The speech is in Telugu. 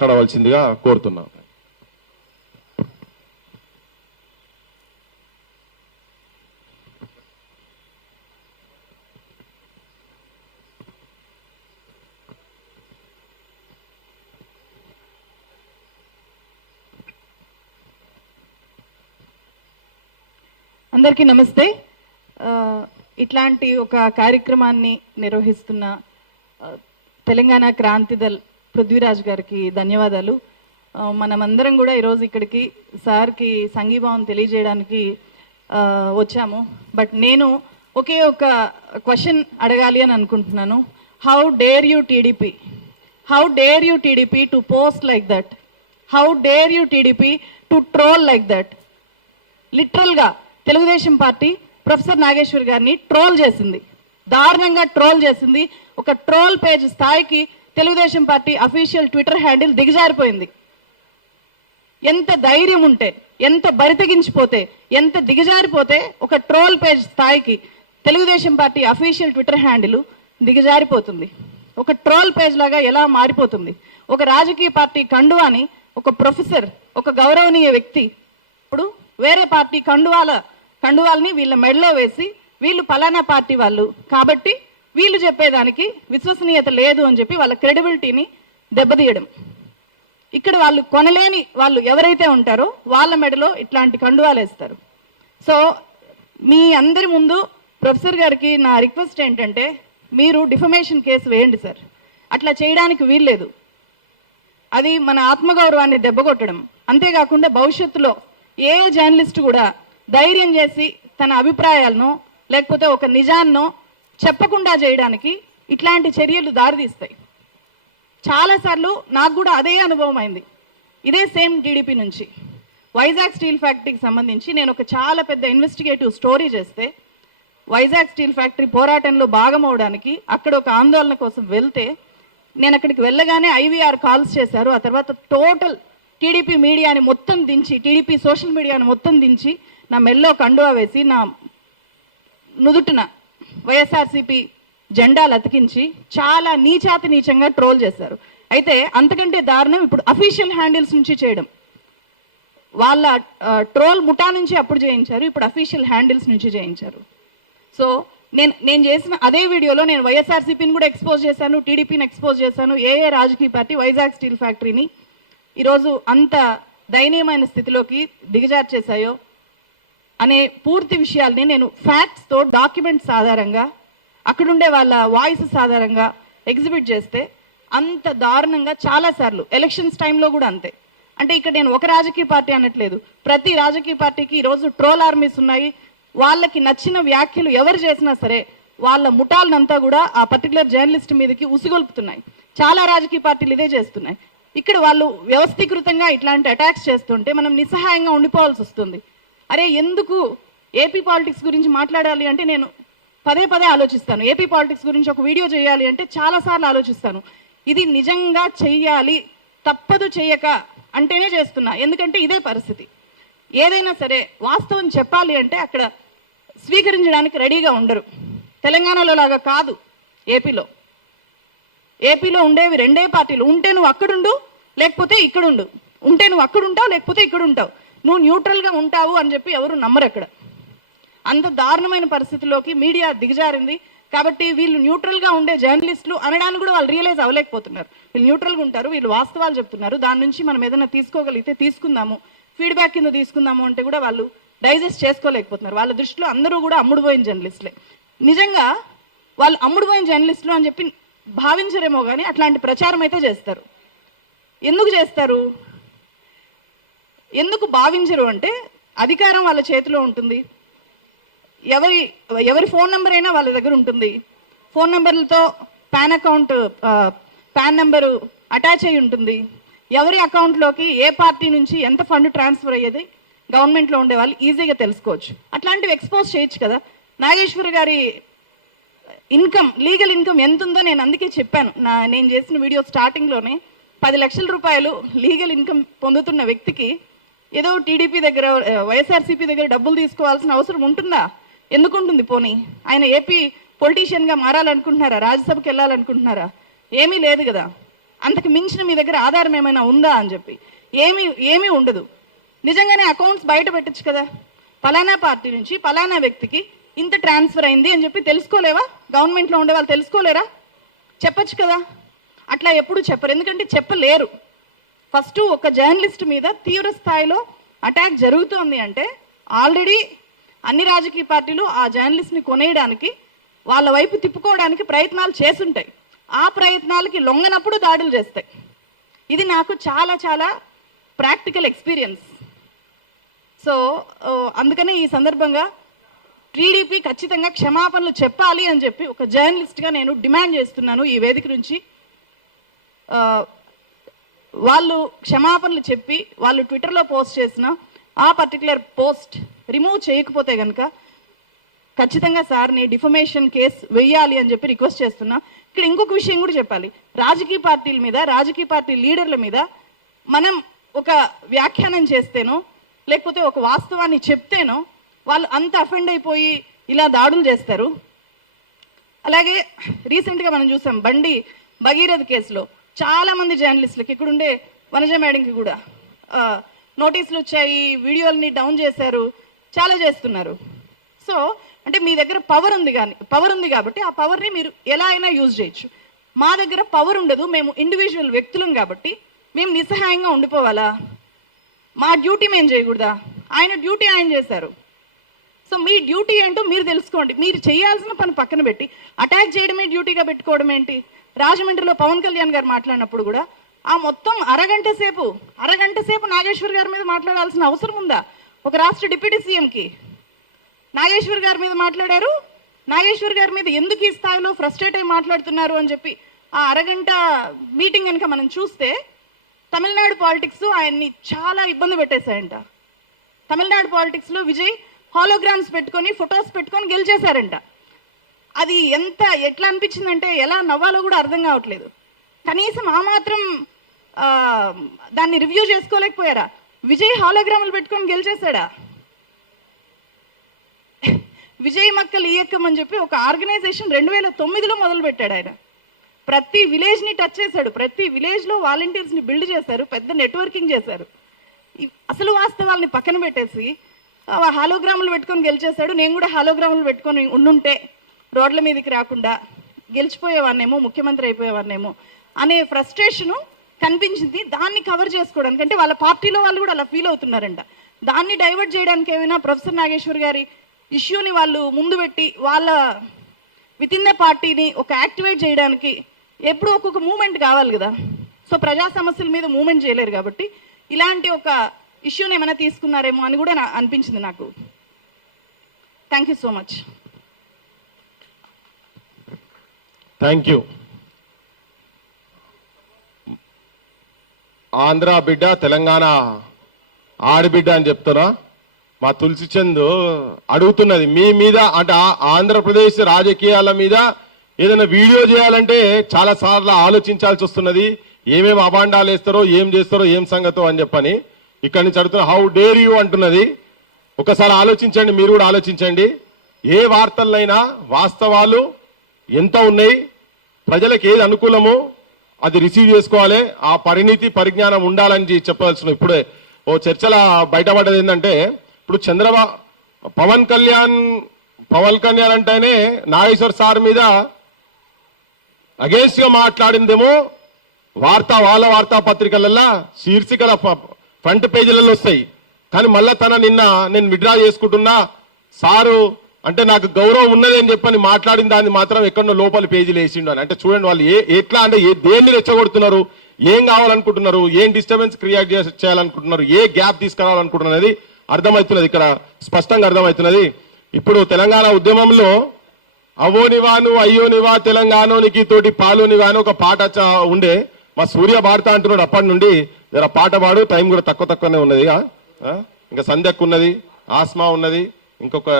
మాట్లాడవలసిందిగా కోరుతున్నాను. అందరికీ నమస్తే. ఇట్లాంటి ఒక కార్యక్రమాన్ని నిర్వహిస్తున్న తెలంగాణ క్రాంతిదల్ పృథ్వీరాజ్ గారికి ధన్యవాదాలు. మనమందరం కూడా ఈరోజు ఇక్కడికి సార్కి సంఘీభావం తెలియజేయడానికి వచ్చాము. బట్ నేను ఒకే ఒక క్వశ్చన్ అడగాలి అని అనుకుంటున్నాను. How dare you TDP, how dare you TDP to post like that, how dare you TDP to troll like that. లిటరల్గా తెలుగుదేశం పార్టీ ప్రొఫెసర్ నాగేశ్వర్ గారిని ట్రోల్ చేసింది, దారుణంగా ట్రోల్ చేసింది. ఒక ట్రోల్ పేజ్ స్థాయికి Telugu Desam party official Twitter handle దిగజారిపోయింది. ఎంత ధైర్యం ఉంటే, ఎంత బరితెగించిపోతే, ఎంత దిగజారిపోతే ఒక ట్రోల్ పేజ్ స్థాయికి Telugu Desam party official Twitter handle దిగజారిపోతుంది. ఒక ట్రోల్ పేజ్ లాగా ఎలా మారిపోతుంది. ఒక రాజకీయ పార్టీ కండువాని ఒక ప్రొఫెసర్, ఒక గౌరవనీయ వ్యక్తి ఇప్పుడు వేరే పార్టీ కండువాల్ని వీళ్ళ మెడలో వేసి వీళ్ళు పలానా పార్టీ వాళ్ళు కాబట్టి వీళ్ళు చెప్పేదానికి విశ్వసనీయత లేదు అని చెప్పి వాళ్ళ క్రెడిబిలిటీని దెబ్బతీయడం. ఇక్కడ వాళ్ళు కొనలేని వాళ్ళు ఎవరైతే ఉంటారో వాళ్ళ మెడలో ఇట్లాంటి కండువాలు వేస్తారు. సో మీ అందరి ముందు ప్రొఫెసర్ గారికి నా రిక్వెస్ట్ ఏంటంటే, మీరు డిఫమేషన్ కేసు వేయండి సార్. అట్లా చేయడానికి వీల్లేదు. అది మన ఆత్మగౌరవాన్ని దెబ్బకొట్టడం. అంతేకాకుండా భవిష్యత్తులో ఏ జర్నలిస్ట్ కూడా ధైర్యం చేసి తన అభిప్రాయాలను లేకపోతే ఒక నిజాన్నో చెప్పకుండా చేయడానికి ఇట్లాంటి చర్యలు దారితీస్తాయి. చాలాసార్లు నాకు కూడా అదే అనుభవం అయింది. ఇదే సేమ్ టీడీపీ నుంచి వైజాగ్ స్టీల్ ఫ్యాక్టరీకి సంబంధించి నేను ఒక చాలా పెద్ద ఇన్వెస్టిగేటివ్ స్టోరీ చేస్తే, వైజాగ్ స్టీల్ ఫ్యాక్టరీ పోరాటంలో భాగం అవడానికి అక్కడ ఒక ఆందోళన కోసం వెళ్తే, నేను అక్కడికి వెళ్ళగానే ఐవీఆర్ కాల్స్ చేశారు. ఆ తర్వాత టోటల్ టీడీపీ మీడియాని మొత్తం దించి, టీడీపీ సోషల్ మీడియాని మొత్తం దించి నా మెల్లో కండువా వేసి నా నుదుటిన వైఎస్ఆర్సీపీ జెండాలు అతికించి చాలా నీచంగా ట్రోల్ చేశారు. అయితే అంతకంటే దారుణం ఇప్పుడు అఫీషియల్ హ్యాండిల్స్ నుంచి చేయడం. వాళ్ళ ట్రోల్ ముఠా నుంచి అప్పుడు చేయించారు, ఇప్పుడు అఫీషియల్ హ్యాండిల్స్ నుంచి చేయించారు. సో నేను చేసిన అదే వీడియోలో నేను వైఎస్ఆర్సీపీని కూడా ఎక్స్పోజ్ చేశాను, టీడీపీని ఎక్స్పోజ్ చేశాను. ఏ రాజకీయ పార్టీ వైజాగ్ స్టీల్ ఫ్యాక్టరీని ఈరోజు అంత దయనీయమైన స్థితిలోకి దిగజార్చేశాయో అనే పూర్తి విషయాల్ని నేను ఫ్యాక్ట్స్తో, డాక్యుమెంట్స్ ఆధారంగా, అక్కడుండే వాళ్ళ వాయిసెస్ ఆధారంగా ఎగ్జిబిట్ చేస్తే అంత దారుణంగా చాలాసార్లు ఎలక్షన్స్ టైంలో కూడా అంతే. అంటే ఇక్కడ నేను ఒక రాజకీయ పార్టీ అనట్లేదు, ప్రతి రాజకీయ పార్టీకి ఈరోజు ట్రోల్ ఆర్మీస్ ఉన్నాయి. వాళ్ళకి నచ్చిన వ్యాఖ్యలు ఎవరు చేసినా సరే వాళ్ళ ముఠాలనంతా కూడా ఆ పర్టికులర్ జర్నలిస్ట్ మీదకి ఉసిగొల్పుతున్నాయి. చాలా రాజకీయ పార్టీలు ఇదే చేస్తున్నాయి. ఇక్కడ వాళ్ళు వ్యవస్థీకృతంగా ఇట్లాంటి అటాక్స్ చేస్తుంటే మనం నిస్సహాయంగా ఉండిపోవాల్సి వస్తుంది. అరే ఎందుకు ఏపీ పాలిటిక్స్ గురించి మాట్లాడాలి అంటే నేను పదే ఆలోచిస్తాను. ఏపీ పాలిటిక్స్ గురించి ఒక వీడియో చేయాలి అంటే చాలాసార్లు ఆలోచిస్తాను. ఇది నిజంగా చెయ్యాలి, తప్పదు చెయ్యక అంటేనే చేస్తున్నా. ఎందుకంటే ఇదే పరిస్థితి. ఏదైనా సరే వాస్తవం చెప్పాలి అంటే అక్కడ స్వీకరించడానికి రెడీగా ఉండరు. తెలంగాణలో లాగా కాదు. ఏపీలో ఉండేవి రెండే పార్టీలు. ఉంటే నువ్వు అక్కడుండు, లేకపోతే ఇక్కడుండు. ఉంటే నువ్వు అక్కడ ఉంటావు, లేకపోతే ఇక్కడ ఉంటావు. నువ్వు న్యూట్రల్గా ఉంటావు అని చెప్పి ఎవరు నమ్మరు అక్కడ. అంత దారుణమైన పరిస్థితిలోకి మీడియా దిగజారింది. కాబట్టి వీళ్ళు న్యూట్రల్గా ఉండే జర్నలిస్టులు అనడానికి కూడా వాళ్ళు రియలైజ్ అవ్వలేకపోతున్నారు. వీళ్ళు న్యూట్రల్గా ఉంటారు, వీళ్ళు వాస్తవాలు చెప్తున్నారు, దాని నుంచి మనం ఏదైనా తీసుకోగలిగితే తీసుకుందాము, ఫీడ్బ్యాక్ కింద తీసుకుందాము అంటే కూడా వాళ్ళు డైజెస్ట్ చేసుకోలేకపోతున్నారు. వాళ్ళ దృష్టిలో అందరూ కూడా అమ్ముడుపోయిన జర్నలిస్టులే. నిజంగా వాళ్ళు అమ్ముడుపోయిన జర్నలిస్టులు అని చెప్పి భావించరేమో కానీ అట్లాంటి ప్రచారం అయితే చేస్తారు. ఎందుకు చేస్తారు, ఎందుకు భావించరు అంటే అధికారం వాళ్ళ చేతిలో ఉంటుంది. ఎవరి ఫోన్ నెంబర్ అయినా వాళ్ళ దగ్గర ఉంటుంది. ఫోన్ నెంబర్లతో పాన్ నెంబరు అటాచ్ అయి ఉంటుంది. ఎవరి అకౌంట్లోకి ఏ పార్టీ నుంచి ఎంత ఫండ్ ట్రాన్స్ఫర్ అయ్యేది గవర్నమెంట్లో ఉండే వాళ్ళు ఈజీగా తెలుసుకోవచ్చు. అట్లాంటివి ఎక్స్పోజ్ చేయొచ్చు కదా. నాగేశ్వర్ గారి ఇన్కమ్, లీగల్ ఇన్కమ్ ఎంత ఉందో నేను అందుకే చెప్పాను. నేను చేసిన వీడియో స్టార్టింగ్లోనే 10 లక్షల రూపాయలు లీగల్ ఇన్కమ్ పొందుతున్న వ్యక్తికి ఏదో టీడీపీ దగ్గర, వైఎస్ఆర్సీపీ దగ్గర డబ్బులు తీసుకోవాల్సిన అవసరం ఉంటుందా? ఎందుకు ఉంటుంది? పోనీ ఆయన ఏపీ పొలిటీషియన్గా మారాలనుకుంటున్నారా? రాజ్యసభకి వెళ్ళాలనుకుంటున్నారా? ఏమీ లేదు కదా. అంతకు మించిన మీ దగ్గర ఆధారం ఏమైనా ఉందా అని చెప్పి. ఏమీ ఉండదు. నిజంగానే అకౌంట్స్ బయట పెట్టచ్చు కదా, పలానా పార్టీ నుంచి పలానా వ్యక్తికి ఇంత ట్రాన్స్ఫర్ అయింది అని చెప్పి తెలుసుకోలేవా? గవర్నమెంట్లో ఉండే వాళ్ళు తెలుసుకోలేరా? చెప్పచ్చు కదా. అట్లా ఎప్పుడు చెప్పరు, ఎందుకంటే చెప్పలేరు. ఫస్ట్ ఒక జర్నలిస్ట్ మీద తీవ్ర స్థాయిలో అటాక్ జరుగుతోంది అంటే ఆల్రెడీ అన్ని రాజకీయ పార్టీలు ఆ జర్నలిస్ట్ని కొనేయడానికి, వాళ్ళ వైపు తిప్పుకోవడానికి ప్రయత్నాలు చేస్తుంటాయి. ఆ ప్రయత్నాలకి లొంగనప్పుడు దాడులు చేస్తాయి. ఇది నాకు చాలా చాలా ప్రాక్టికల్ ఎక్స్పీరియన్స్. సో అందుకనే ఈ సందర్భంగా టీడీపీ ఖచ్చితంగా క్షమాపణలు చెప్పాలి అని చెప్పి ఒక జర్నలిస్ట్గా నేను డిమాండ్ చేస్తున్నాను ఈ వేదిక నుంచి. వాళ్ళు క్షమాపణలు చెప్పి వాళ్ళు ట్విట్టర్లో పోస్ట్ చేసిన ఆ పర్టికులర్ పోస్ట్ రిమూవ్ చేయకపోతే కనుక ఖచ్చితంగా సార్ని డిఫమేషన్ కేసు వెయ్యాలి అని చెప్పి రిక్వెస్ట్ చేస్తున్నా. ఇక్కడ ఇంకొక విషయం కూడా చెప్పాలి. రాజకీయ పార్టీల మీద, రాజకీయ పార్టీ లీడర్ల మీద మనం ఒక వ్యాఖ్యానం చేస్తేనో లేకపోతే ఒక వాస్తవాన్ని చెప్తేనో వాళ్ళు అంత అఫెండ్ అయిపోయి ఇలా దాడులు చేస్తారు. అలాగే రీసెంట్గా మనం చూసాం బండి భగీరథ కేసులో చాలా మంది జర్నలిస్టులకి, ఇక్కడుండే వనజ మేడంకి కూడా నోటీసులు వచ్చాయి, వీడియోల్ని డౌన్ చేశారు, చాలా చేస్తున్నారు. సో అంటే మీ దగ్గర పవర్ ఉంది కాబట్టి ఆ పవర్ని మీరు ఎలా అయినా యూజ్ చేయొచ్చు. మా దగ్గర పవర్ ఉండదు, మేము ఇండివిజువల్ వ్యక్తులం కాబట్టి మేము నిస్సహాయంగా ఉండిపోవాలా? మా డ్యూటీ మేము చేయకూడదా? ఆయన డ్యూటీ ఆయన చేశారు. సో మీ డ్యూటీ ఏంటో మీరు తెలుసుకోండి. మీరు చేయాల్సిన పని పక్కన పెట్టి అటాక్ చేయడమే డ్యూటీగా పెట్టుకోవడం ఏంటి? రాజమండ్రిలో పవన్ కళ్యాణ్ గారు మాట్లాడినప్పుడు కూడా ఆ మొత్తం అరగంట సేపు నాగేశ్వర్ గారి మీద మాట్లాడాల్సిన అవసరం ఉందా? ఒక రాష్ట్ర డిప్యూటీ సీఎంకి నాగేశ్వర్ గారి మీద మాట్లాడారు. నాగేశ్వర్ గారి మీద ఎందుకు ఈ స్థాయిలో ఫ్రస్ట్రేట్ అయి మాట్లాడుతున్నారు అని చెప్పి ఆ అరగంట మీటింగ్ కనుక మనం చూస్తే తమిళనాడు పాలిటిక్స్ ఆయన్ని చాలా ఇబ్బంది పెట్టేశాయంట. తమిళనాడు పాలిటిక్స్లో విజయ్ హాలోగ్రామ్స్ పెట్టుకొని ఫొటోస్ పెట్టుకొని గెలిచేశారంట. అది ఎట్లా అనిపించిందంటే ఎలా నవ్వాలో కూడా అర్థం కావట్లేదు. కనీసం ఆ మాత్రం దాన్ని రివ్యూ చేసుకోలేకపోయారా? విజయ్ హాలోగ్రాములు పెట్టుకొని గెలిచేశాడా? విజయ్ మక్కల్ ఇయక్కం అని చెప్పి ఒక ఆర్గనైజేషన్ 2009లో మొదలు పెట్టాడు ఆయన. ప్రతి విలేజ్ని టచ్ చేశాడు, ప్రతి విలేజ్లో వాలంటీర్స్ని బిల్డ్ చేశారు, పెద్ద నెట్వర్కింగ్ చేశారు. అసలు వాస్తవాల్ని పక్కన పెట్టేసి హాలోగ్రాములు పెట్టుకొని గెలిచేశాడు. నేను కూడా హాలోగ్రాములు పెట్టుకొని ఉండుంటే రోడ్ల మీదకి రాకుండా గెలిచిపోయేవాన్నేమో, ముఖ్యమంత్రి అయిపోయేవాన్నేమో అనే ఫ్రస్ట్రేషను కనిపించింది. దాన్ని కవర్ చేసుకోవడానికి, అంటే వాళ్ళ పార్టీలో వాళ్ళు కూడా అలా ఫీల్ అవుతున్నారంట. దాన్ని డైవర్ట్ చేయడానికి ఏమైనా ప్రొఫెసర్ నాగేశ్వర్ గారి ఇష్యూని వాళ్ళు ముందు పెట్టి వాళ్ళ విత్ ఇన్ ద పార్టీని ఒక యాక్టివేట్ చేయడానికి ఎప్పుడు ఒక్కొక్క మూమెంట్ కావాలి కదా. సో ప్రజా సమస్యల మీద మూమెంట్ చేయలేరు కాబట్టి ఇలాంటి ఒక ఇష్యూని ఏమైనా తీసుకున్నారేమో అని కూడా అనిపించింది నాకు. Thank you so much. Thank you. Andhra బిడ్డ, తెలంగాణ ఆడబిడ్డ అని చెప్తున్నా. మా తులసి చంద్ అడుగుతున్నది మీ మీద, అంటే ఆంధ్రప్రదేశ్ రాజకీయాల మీద ఏదైనా వీడియో చేయాలంటే చాలా సార్లు ఆలోచించాల్సి వస్తున్నది. ఏమేమి అబాండాలు వేస్తారో, ఏం చేస్తారో, ఏం సంగతో అని చెప్పని ఇక్కడి నుంచి అడుగుతున్నా. హౌ డేర్ యూ అంటున్నది. ఒకసారి ఆలోచించండి, మీరు కూడా ఆలోచించండి. ఏ వార్తలైనా వాస్తవాలు ఎంత ఉన్నాయి, ప్రజలకు ఏది అనుకూలమో అది రిసీవ్ చేసుకోవాలి. ఆ పరిజ్ఞానం ఉండాలని చెప్పాల్సిన ఇప్పుడే ఓ చర్చల బయటపడ్డది ఏంటంటే, ఇప్పుడు పవన్ కళ్యాణ్ అంటేనే నాగేశ్వర్ సార్ మీద అగేన్స్ట్ గా మాట్లాడిందేమో వాళ్ళ వార్తాపత్రికలలో శీర్షికల ఫ్రంట్ పేజీలలో వస్తాయి. కానీ మళ్ళా నేను విత్డ్రా చేసుకుంటున్నా, సారు అంటే నాకు గౌరవం ఉన్నది అని చెప్పని మాట్లాడిన దాన్ని మాత్రం ఎక్కడో లోపల పేజీలు వేసిండు అని. అంటే చూడండి వాళ్ళు ఎట్లా అంటే దేన్ని రెచ్చగొడుతున్నారు, ఏం కావాలనుకుంటున్నారు, ఏం డిస్టర్బెన్స్ క్రియేట్ చేయాలనుకుంటున్నారు, ఏ గ్యాప్ తీసుకురావాలనుకుంటున్నారు అనేది అర్థమవుతున్నది. ఇక్కడ స్పష్టంగా అర్థమవుతున్నది. ఇప్పుడు తెలంగాణ ఉద్యమంలో అవోనివాను అయ్యోనివా తెలంగాణోనికి తోటి పాలోనివా అని ఒక పాట ఉండే. మా సూర్య భారత అంటున్నాడు అప్పటి నుండి, జర పాట పాడు. టైం కూడా తక్కువనే ఉన్నది. ఇంకా సంధ్యకు ఉన్నది, ఆస్మా ఉన్నది, ఇంకొక